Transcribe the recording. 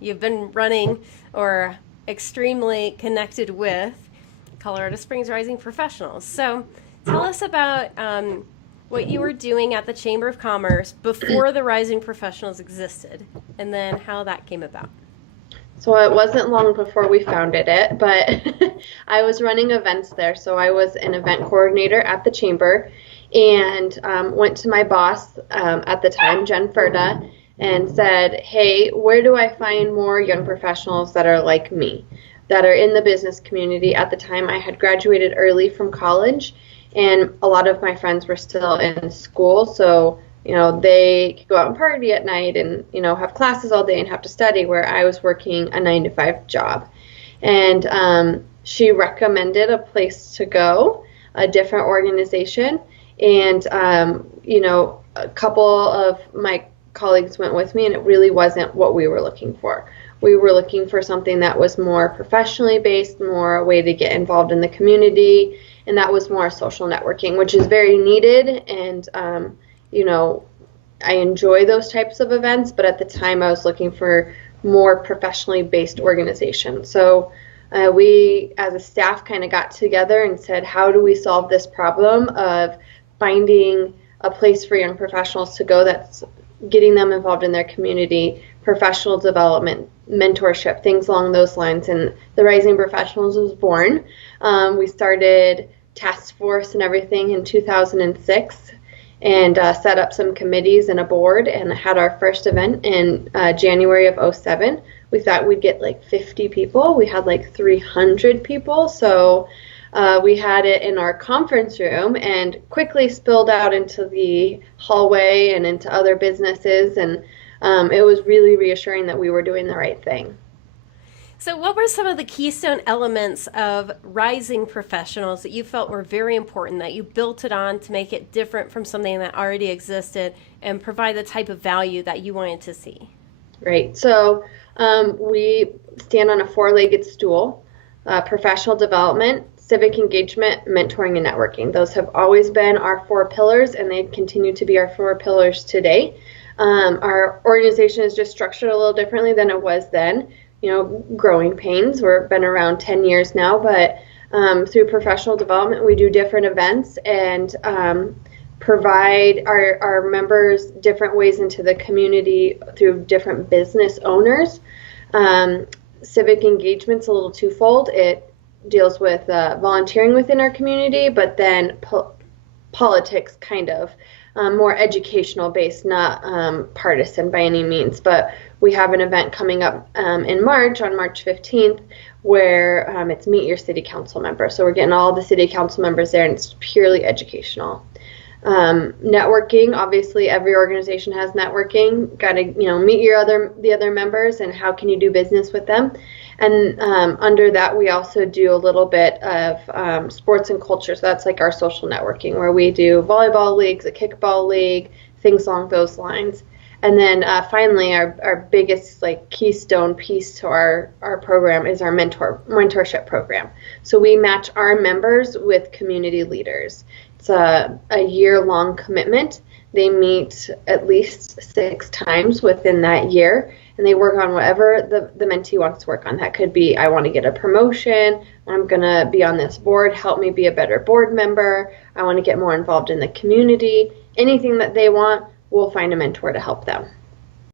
you've been running or extremely connected with Colorado Springs Rising Professionals. So tell us about what you were doing at the Chamber of Commerce before the Rising Professionals existed, and then how that came about. So it wasn't long before we founded it, but I was running events there. So I was an event coordinator at the chamber and went to my boss at the time, Jen Ferda, and said, hey, where do I find more young professionals that are like me, that are in the business community? At the time, I had graduated early from college, and a lot of my friends were still in school. So they could go out and party at night and, have classes all day and have to study, where I was working a 9-to-5 job. And she recommended a place to go, a different organization. And, a couple of my colleagues went with me, and it really wasn't what we were looking for. We were looking for something that was more professionally based, more a way to get involved in the community, and that was more social networking, which is very needed. And I enjoy those types of events, but at the time I was looking for more professionally based organization. So we, as a staff, kind of got together and said, how do we solve this problem of finding a place for young professionals to go that's getting them involved in their community, professional development, mentorship, things along those lines. And the Rising Professionals was born. We started task force and everything in 2006. And set up some committees and a board, and had our first event in January of '07. We thought we'd get like 50 people. We had like 300 people. So we had it in our conference room and quickly spilled out into the hallway and into other businesses. And it was really reassuring that we were doing the right thing. So what were some of the keystone elements of Rising Professionals that you felt were very important, that you built it on to make it different from something that already existed and provide the type of value that you wanted to see? Right. So we stand on a 4-legged stool: professional development, civic engagement, mentoring, and networking. Those have always been our 4 pillars, and they continue to be our 4 pillars today. Our organization is just structured a little differently than it was then. Growing pains. We've been around 10 years now, but through professional development, we do different events and provide our members different ways into the community through different business owners. Civic engagement's a little twofold. It deals with volunteering within our community, but then politics, kind of more educational based, not partisan by any means. But we have an event coming up in March, on March 15th, where it's Meet Your City Council Member. So we're getting all the city council members there, and it's purely educational. Networking, obviously every organization has networking. Got to meet the other members, and how can you do business with them. And under that, we also do a little bit of sports and culture. So that's like our social networking, where we do volleyball leagues, a kickball league, things along those lines. And then finally, our biggest keystone piece to our program is our mentorship program. So we match our members with community leaders. It's a year-long commitment. They meet at least 6 times within that year, and they work on whatever the mentee wants to work on. That could be, I want to get a promotion, I'm going to be on this board, help me be a better board member, I want to get more involved in the community. Anything that they want, we'll find a mentor to help them.